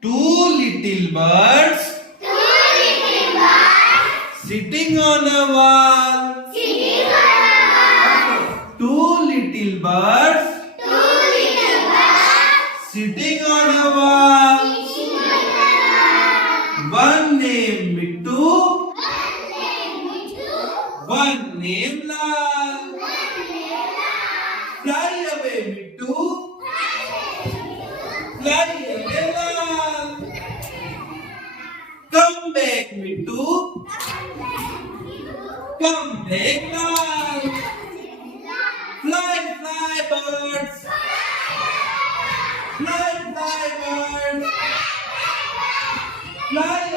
Two little birds sitting on a wall. Two little birds sitting on a wall. One named Mittu, one named Lal. Fly away, Mittu. Fly away, Lal. Come back, Mittu. Come back, Lal. Fly, fly, birds. Fly, fly, birds. Fly